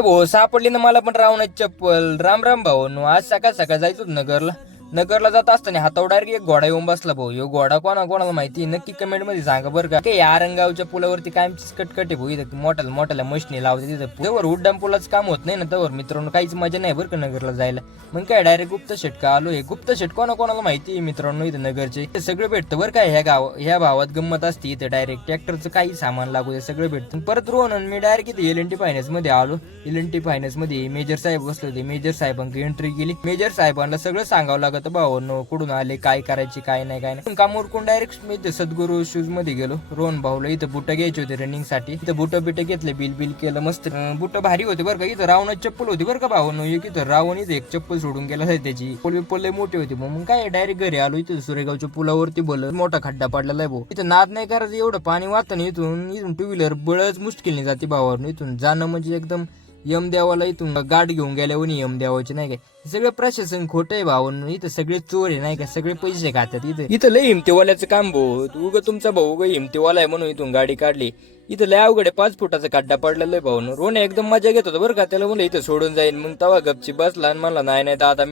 काय भाऊ सापडली ना मला पण रावणाची चप्पल. राम राम भाऊ आज सकाळ सकाळ जायचो होतं नगरला. नगरला जात असताना हातावर डायरेक्ट एक घोडा येऊन बसला भाऊ. यो घोडा कोणा कोणाला माहिती? नक्की कमेंटमध्ये सांगा बरं का. या रंगावच्या पुलावरती कायमचीच कटकट आहे भाऊ? इथं मोठ्या मोठ्याला मशनी लावते तिथं. तवर उड्डाण पुलाचं काम होत नाही ना तवर. मित्रांनो काहीच मजा नाही बरं का नगरला जायला. मग काय डायरेक्ट गुप्त शेटका आलो? हे गुप्त शेट कोणा कोणाला माहिती? आहे मित्रांनो इथं नगरचे. ते सगळं भेटतं बरं काय ह्या गाव ह्या भावात गंमत असते. इथं डायरेक्ट ट्रॅक्टरचं काही सामान लागू दे सगळं भेटतं. परत रोहन मी डायरेक्ट इथे एल एन टी फायनान्समध्ये आलो. एल एन टी फायनान्समध्ये मेजर साहेब बसले होते. मेजर साहेबांची एंट्री केली मेजर साहेबांना सगळं सांगावं लागत भावांनो कुठून आले काय करायचे काय नाही काय नाही. काम उरकून डायरेक्ट मी इथे सद्गुरू शूजमध्ये गेलो. रोहन भाऊला इथं बुट घ्यायचे होते रनिंगसाठी. इथं बुट बिट घेतले बिल बिल केलं मस्त. बुट भारी होते बरं का. इथं रावण चप्पल होती बरं का भावांनो. एक इथं रावण इथं एक चप्पल सोडून गेला त्याची. पोल बिप्पल लय मोठे होते मग काय डायरेक्ट घरी आलो इथं सुरेगावच्या पुलावरती बोल मोठा खड्डा पडलेला आहे भाऊ. इथं नाद नाही करायचं एवढं पाणी वाहतं ना इथून इथून टू व्हीलर बळच मुश्किलने जाते भावावर इथून जाणं म्हणजे एकदम यमदेवाला इथून गाठ घेऊन गेल्यावर यम देवाचे नाही काय सगळं प्रशासन खोटं आहे भाऊ. इथं सगळे चोर आहे नाही का? सगळे पैसे खातात इथं. इथं लय हिमतेवाल्याचं काम भाऊ उग तुमचा भाऊ उग हिमतेवाला आहे म्हणून इथून गाडी काढली. इथं लय अवघड आहे. पाच फुटाचा खड्डा पडलेला आहे भाऊ. रोने एकदम मजा घेत होता बरं का? त्याला म्हणलं इथं सोडून जाईन. मग तवा गपची बसला आणि म्हणला नाही नाही दादा